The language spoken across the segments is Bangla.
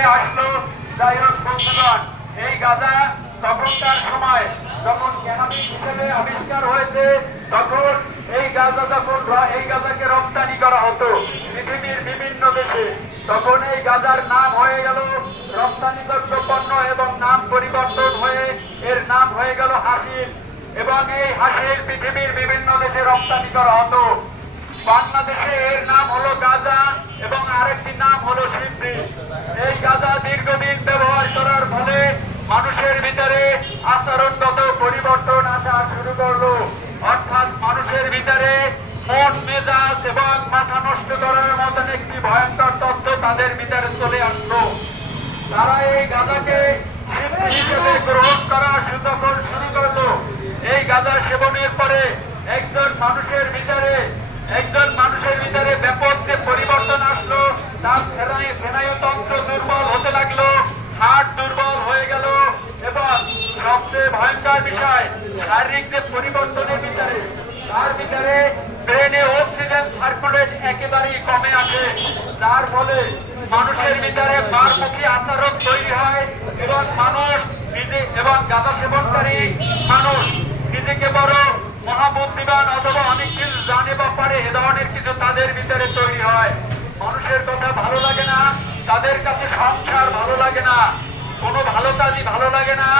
হয়ে আসলো। যাই হোক বন্ধুগণ, এই গাঁজা তখনকার সময় যখন ক্যানাবিস হিসেবে আবিষ্কার হয়েছে, তখন এই গাঁজাকে রপ্তানি করা হতো পৃথিবীর বিভিন্ন দেশে। তখন এই গাঁজার নাম হয়ে গেল রপ্তানিযোগ্য পণ্য এবং নাম পরিবর্তন হয়ে এর নাম হয়ে গেল হাসিল। এবং এই হাসিল পৃথিবীর বিভিন্ন দেশে রপ্তানি করা হতো। বাংলাদেশে এর নাম হলো গাঁজা এবং আরেকটি নাম হলো সিদ্ধি। এই গাঁজা দীর্ঘদিন ব্যবহার করার ফলে মানুষের ভিতরে আচরণগত পরিবর্তন আসা শুরু করলো। অর্থাৎ মানুষের ভিতরে মন মেজাজ এবং মাথা নষ্ট করার মতন একটি ভয়ঙ্কর তথ্য তাদের ভিতরে চলে আসলো। তারা এই গাঁজাকে সিদ্ধি হিসেবে গ্রহণ করা যখন শুরু করলো, এই গাঁজা সেবনের পরে একজন মানুষের ভিতরে ব্যাপক যে পরিবর্তন আসলো, তার স্নায়ুতন্ত্র দুর্বল হতে লাগলো, হার্ট দুর্বল হয়ে গেল এবং সবচেয়ে ভয়ঙ্কর বিষয় শারীরিক যে পরিবর্তনের ভিতরে তার ভিতরে ব্রেনে অক্সিজেন সার্কুলেট একেবারেই কমে আসে, যার ফলে মানুষের ভিতরে মারমুখী আচরণ তৈরি হয় এবং মানুষ গাঁজা সেবনকারী মানুষ নিজেকে বড় মহাবুদ্ধিমান অথবা অনেক কিছু জানে বা পারে এ ধরনের কিছু তাদের ভিতরে তৈরি হয়। মানুষের কথা ভালো লাগে না, তাদের কাছে সংসার ভালো লাগে না, কোনো ভালো কাজই ভালো লাগে না।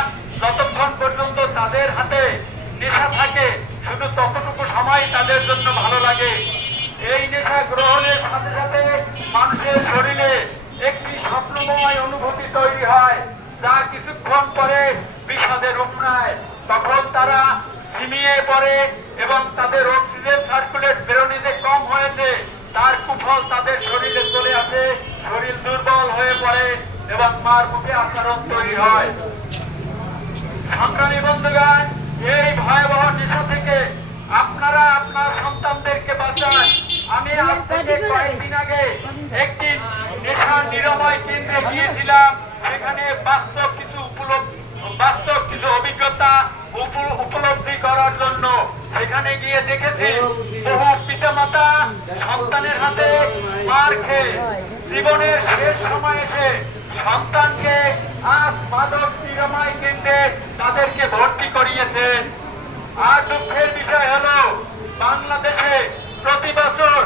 যতক্ষণ পর্যন্ত তাদের হাতে নেশা থাকে শুধু ততটুকু সময় তাদের জন্য ভালো লাগে। এই নেশা গ্রহণের সাথে সাথে মানুষের শরীরে একটি স্বপ্নময় অনুভূতি তৈরি হয়, যা কিছুক্ষণ পরে বিষাদে রূপ নেয়। তখন তারা ঝিমিয়ে পড়ে এবং তাদের অক্সিজেন সার্কুলেট বেরোনি যে কম হয়েছে তার কুফল তাদের শরীরে চলে আসে, শরীর দুর্বল হয়ে পড়ে এবং মার মুখে আচরণ তৈরি হয়। সংগ্রামী বন্ধুগণ, এই ভয়াবহ নেশা থেকে আপনারা আপনার সন্তানদেরকে বাঁচান। আমি আজ থেকে কয়েকদিন আগে একটি নেশা নিরাময় কেন্দ্রে গিয়েছিলাম। সেখানে বাস্তব কিছু অভিজ্ঞতা উপলব্ধি করার জন্য সেখানে গিয়ে দেখেছি বহু পিতামাতা সন্তানের হাতে মার খেয়ে জীবনের শেষ সময় এসে সন্তানকে আজ মাদক নিরাময় কেন্দ্রে তাদেরকে ভর্তি করিয়েছেন। আর দুঃখের বিষয় হলো বাংলাদেশে প্রতি বছর